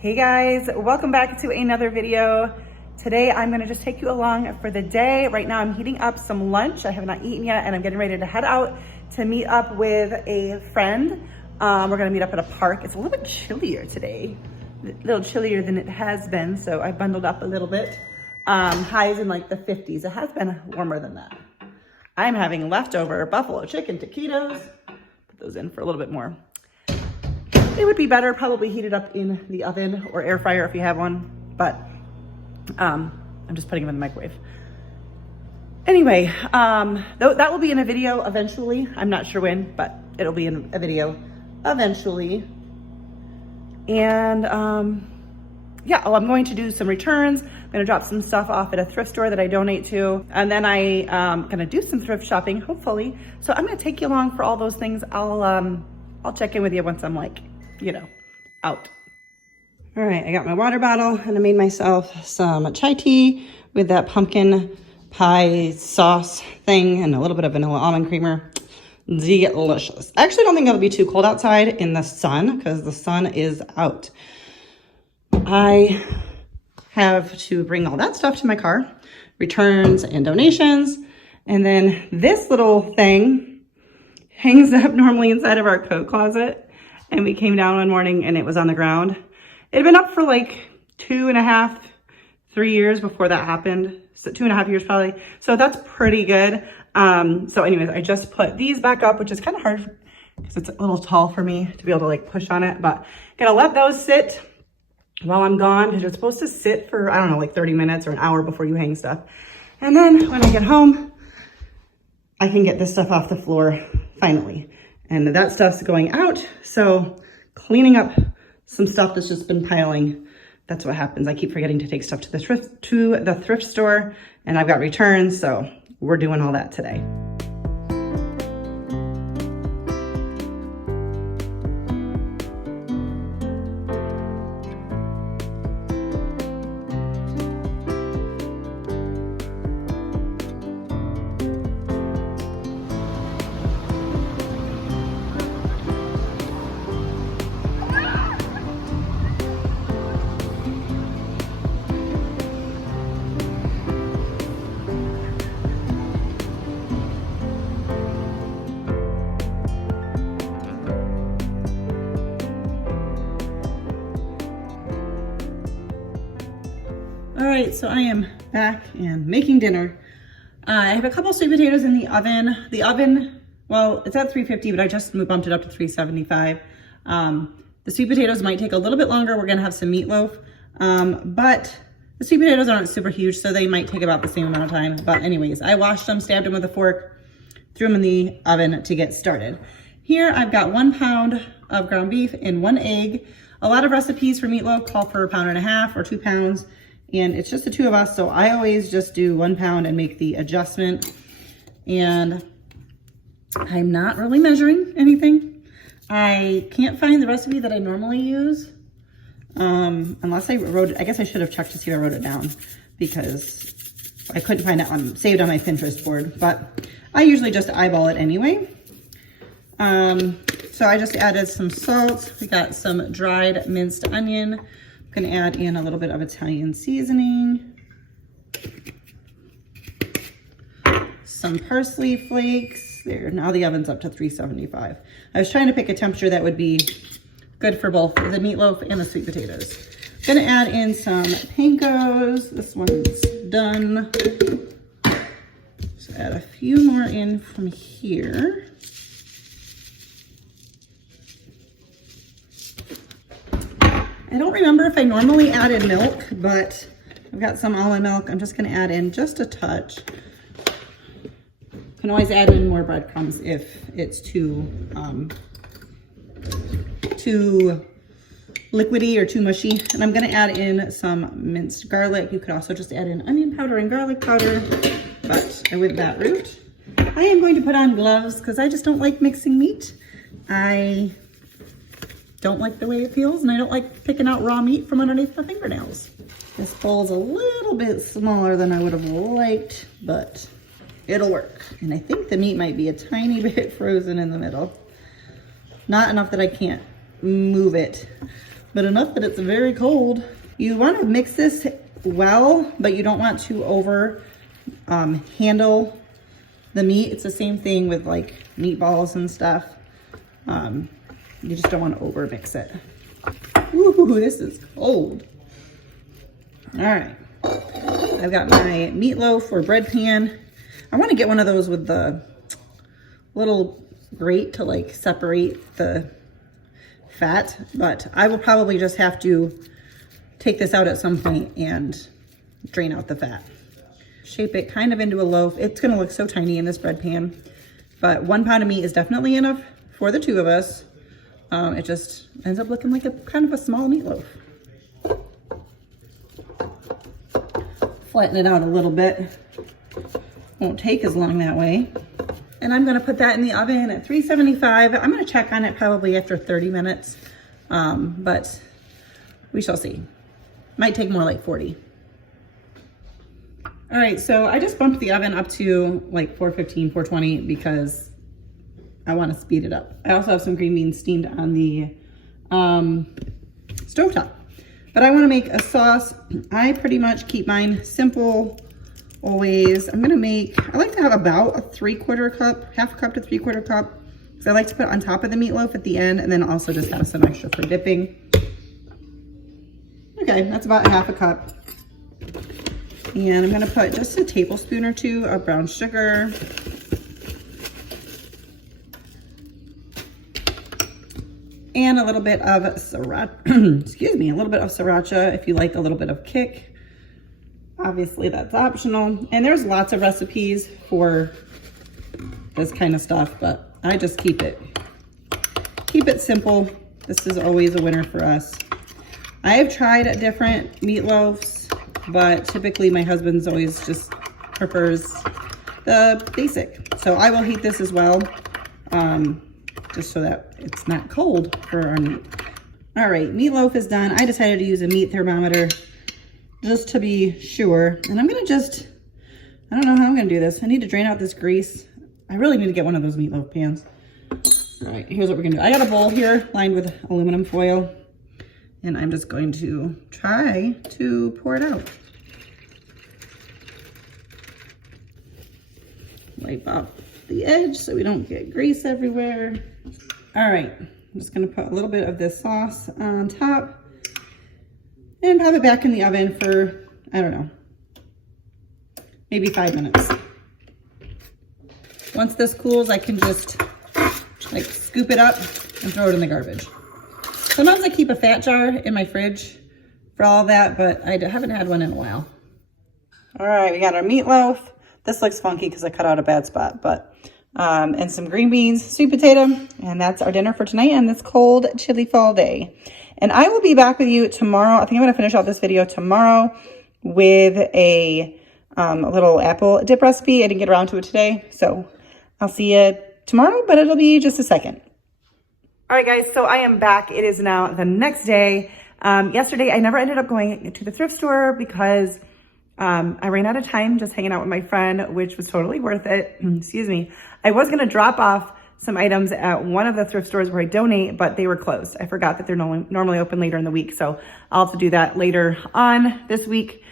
Hey guys, welcome back to another video. Today I'm gonna just take you along for the day. Right now I'm heating up some lunch. I have not eaten yet and I'm getting ready to head out to meet up with a friend. We're gonna meet up at a park. It's a little bit chillier today, a little chillier than it has been, so I bundled up a little bit. Highs in like the 50s. It has been warmer than that. I'm having leftover buffalo chicken taquitos. Put those in for a little bit more. It would be better probably heated up in the oven or air fryer if you have one, but I'm just putting them in the microwave. Anyway, that will be in a video eventually. I'm not sure when, but it'll be in a video eventually. And yeah, I'm going to do some returns. I'm gonna drop some stuff off at a thrift store that I donate to. And then I'm gonna do some thrift shopping, hopefully. So I'm gonna take you along for all those things. I'll check in with you once I'm like, out. All right, I got my water bottle and I made myself some chai tea with that pumpkin pie sauce thing and a little bit of vanilla almond creamer. Delicious. I actually don't think it'll be too cold outside in the sun because the sun is out. I have to bring all that stuff to my car, returns and donations. And then this little thing hangs up normally inside of our coat closet. And we came down one morning and it was on the ground. It had been up for like 2.5, 3 years before that happened. So 2.5 years probably. So that's pretty good. So anyways, I just put these back up, which is kind of hard because it's a little tall for me to be able to like push on it, but gonna let those sit while I'm gone because you're supposed to sit for, I don't know, like 30 minutes or an hour before you hang stuff. And then when I get home, I can get this stuff off the floor finally. And that stuff's going out. So cleaning up some stuff that's just been piling. That's what happens. I keep forgetting to take stuff to the thrift store and I've got returns. So we're doing all that today. All right, so I am back and making dinner. I have a couple sweet potatoes in the oven. The oven, well, it's at 350, but I just bumped it up to 375. The sweet potatoes might take a little bit longer. We're gonna have some meatloaf, but the sweet potatoes aren't super huge, so they might take about the same amount of time. But anyways, I washed them, stabbed them with a fork, threw them in the oven to get started. Here, I've got 1 pound of ground beef and 1 egg. A lot of recipes for meatloaf call for 1.5 pounds or 2 pounds. And it's just the two of us, so I always just do 1 pound and make the adjustment. And I'm not really measuring anything. I can't find the recipe that I normally use. Unless I wrote it, I guess I should have checked to see if I wrote it down because I couldn't find it saved on my Pinterest board, but I usually just eyeball it anyway. So I just added some salt. We got some dried minced onion. I'm gonna add in a little bit of Italian seasoning, some parsley flakes. There, now the oven's up to 375. I was trying to pick a temperature that would be good for both the meatloaf and the sweet potatoes. I'm gonna add in some pancos. This one's done. Just add a few more in from here. I don't remember if I normally added milk, but I've got some almond milk. I'm just gonna add in just a touch. You can always add in more breadcrumbs if it's too liquidy or too mushy. And I'm gonna add in some minced garlic. You could also just add in onion powder and garlic powder, but I went that route. I am going to put on gloves because I just don't like mixing meat. I don't like the way it feels, and I don't like picking out raw meat from underneath my fingernails. This bowl's a little bit smaller than I would have liked, but it'll work. And I think the meat might be a tiny bit frozen in the middle. Not enough that I can't move it, but enough that it's very cold. You want to mix this well, but you don't want to over handle the meat. It's the same thing with like meatballs and stuff. You just don't want to over mix it. Ooh, this is cold. All right, I've got my meatloaf or bread pan. I want to get one of those with the little grate to like separate the fat, but I will probably just have to take this out at some point and drain out the fat. Shape it kind of into a loaf. It's gonna look so tiny in this bread pan, but 1 pound of meat is definitely enough for the 2 of us. It just ends up looking like a kind of a small meatloaf. Flatten it out a little bit. Won't take as long that way. And I'm gonna put that in the oven at 375. I'm gonna check on it probably after 30 minutes, but we shall see. Might take more like 40. All right, so I just bumped the oven up to like 415, 420 because I want to speed it up. I also have some green beans steamed on the stovetop, but I want to make a sauce. I pretty much keep mine simple always. I'm gonna make, I like to have about a 3/4 cup, half a cup to 3/4 cup, because I like to put on top of the meatloaf at the end and then also just have some extra for dipping. Okay, that's about half a cup. And I'm gonna put just a tablespoon or 2 of brown sugar. And a little bit of sriracha, excuse me, a little bit of sriracha if you like a little bit of kick. Obviously that's optional. And there's lots of recipes for this kind of stuff, but I just keep it simple. This is always a winner for us. I have tried different meatloafs, but typically my husband's always just prefers the basic. So I will heat this as well, just so that it's not cold for our meat. All right, meatloaf is done. I decided to use a meat thermometer just to be sure. And I'm gonna just, I don't know how I'm gonna do this. I need to drain out this grease. I really need to get one of those meatloaf pans. All right, here's what we're gonna do. I got a bowl here lined with aluminum foil, and I'm just going to try to pour it out. Wipe off the edge so we don't get grease everywhere. All right, I'm just gonna put a little bit of this sauce on top and pop it back in the oven for, I don't know, maybe 5 minutes. Once this cools, I can just like scoop it up and throw it in the garbage. Sometimes I keep a fat jar in my fridge for all that, but I haven't had one in a while. All right, we got our meatloaf. This looks funky because I cut out a bad spot, but, and some green beans, sweet potato, and that's our dinner for tonight on this cold, chilly fall day. And I will be back with you tomorrow. I think I'm gonna finish out this video tomorrow with a little apple dip recipe. I didn't get around to it today, so I'll see you tomorrow, but it'll be just a second. All right, guys, so I am back. It is now the next day. Yesterday, I never ended up going to the thrift store because I ran out of time just hanging out with my friend, which was totally worth it. Excuse me. I was gonna drop off some items at one of the thrift stores where I donate, but they were closed. I forgot that they're normally open later in the week, so I'll have to do that later on this week.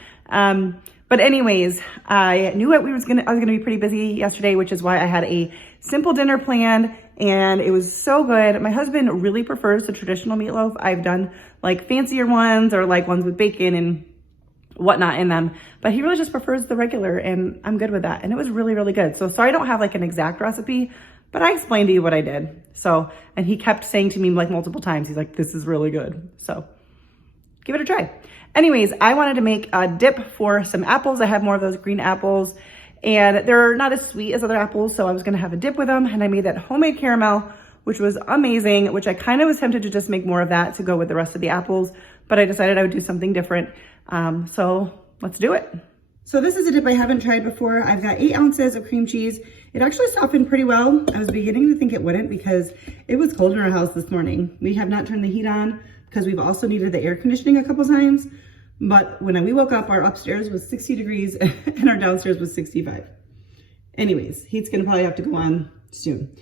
But anyways, I knew I was gonna be pretty busy yesterday, which is why I had a simple dinner planned, and it was so good. My husband really prefers the traditional meatloaf. I've done like fancier ones or like ones with bacon and whatnot in them, but he really just prefers the regular, and I'm good with that. And it was really, really good. So sorry I don't have like an exact recipe, but I explained to you what I did. So, and he kept saying to me like multiple times, he's like, this is really good. So give it a try. Anyways, I wanted to make a dip for some apples. I have more of those green apples and they're not as sweet as other apples. So I was gonna have a dip with them, and I made that homemade caramel, which was amazing, which I kind of was tempted to just make more of that to go with the rest of the apples, but I decided I would do something different. So let's do it. So this is a dip I haven't tried before. I've got 8 ounces of cream cheese. It actually softened pretty well. I was beginning to think it wouldn't because it was cold in our house this morning. We have not turned the heat on because we've also needed the air conditioning a couple times. But when we woke up, our upstairs was 60 degrees and our downstairs was 65. Anyways, heat's gonna probably have to go on soon.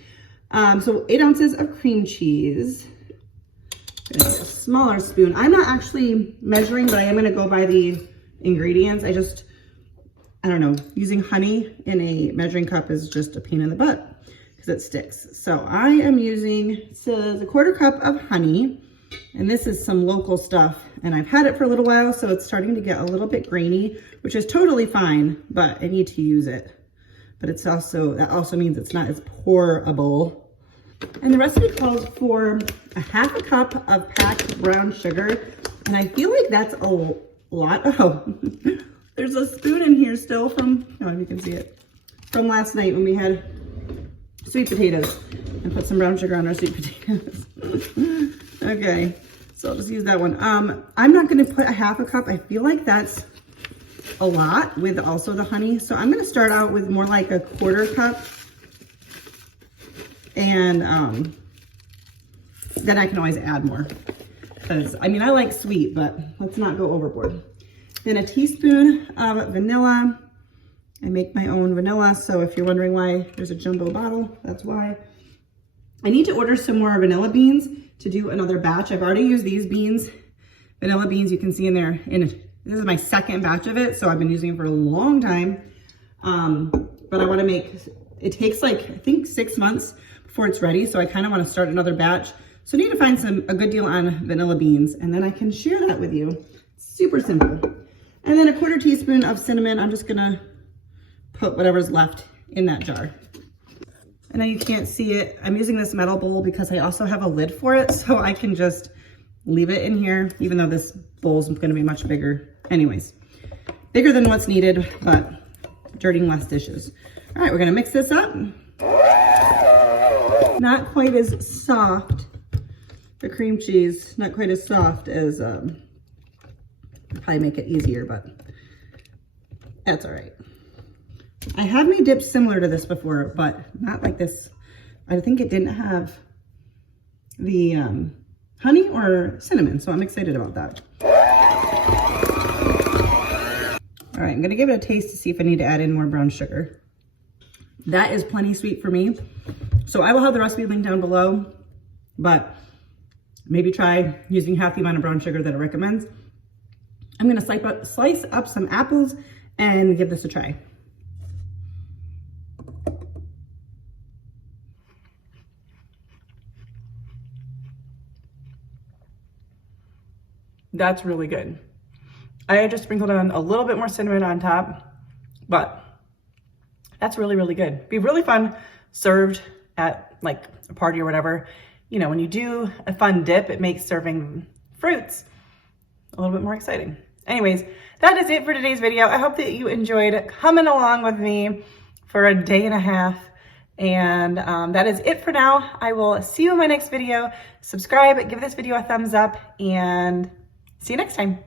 So 8 ounces of cream cheese. a smaller spoon. I'm not actually measuring, but I am gonna go by the ingredients. I don't know, using honey in a measuring cup is just a pain in the butt because it sticks. So I am using, it says a 1/4 cup of honey, and this is some local stuff. And I've had it for a little while, so it's starting to get a little bit grainy, which is totally fine, but I need to use it. But that also means it's not as pourable. And the recipe calls for a 1/2 cup of packed brown sugar. And I feel like that's a lot. Oh, there's a spoon in here still from, I don't know if you can see it, from last night when we had sweet potatoes and put some brown sugar on our sweet potatoes. Okay, so I'll just use that one. I'm not gonna put a 1/2 cup. I feel like that's a lot with also the honey. So I'm gonna start out with more like a 1/4 cup. And then I can always add more. Because, I mean, I like sweet, but let's not go overboard. Then a teaspoon of vanilla. I make my own vanilla, so if you're wondering why there's a jumbo bottle, that's why. I need to order some more vanilla beans to do another batch. I've already used these beans, vanilla beans, you can see in there. This is my 2nd batch of it, so I've been using it for a long time. But I want to make, it takes like, I think 6 months before it's ready, so I kind of want to start another batch. So I need to find a good deal on vanilla beans, and then I can share that with you. Super simple. And then a 1/4 teaspoon of cinnamon. I'm just gonna put whatever's left in that jar. I know you can't see it. I'm using this metal bowl because I also have a lid for it, so I can just leave it in here, even though this bowl's gonna be much bigger. Anyways, bigger than what's needed, but dirtying less dishes. All right, we're gonna mix this up. Not quite as soft, the cream cheese, not quite as soft as, probably make it easier, but that's all right. I have made dips similar to this before, but not like this. I think it didn't have the honey or cinnamon, so I'm excited about that. All right, I'm gonna give it a taste to see if I need to add in more brown sugar. That is plenty sweet for me. So I will have the recipe linked down below, but maybe try using half the amount of brown sugar that it recommends. I'm gonna slice up some apples and give this a try. That's really good. I just sprinkled on a little bit more cinnamon on top, but that's really, really good. It'd be really fun served at like a party or whatever. You know, when you do a fun dip, it makes serving fruits a little bit more exciting. Anyways, that is it for today's video. I hope that you enjoyed coming along with me for a day and a half. And that is it for now. I will see you in my next video. Subscribe, give this video a thumbs up, and see you next time.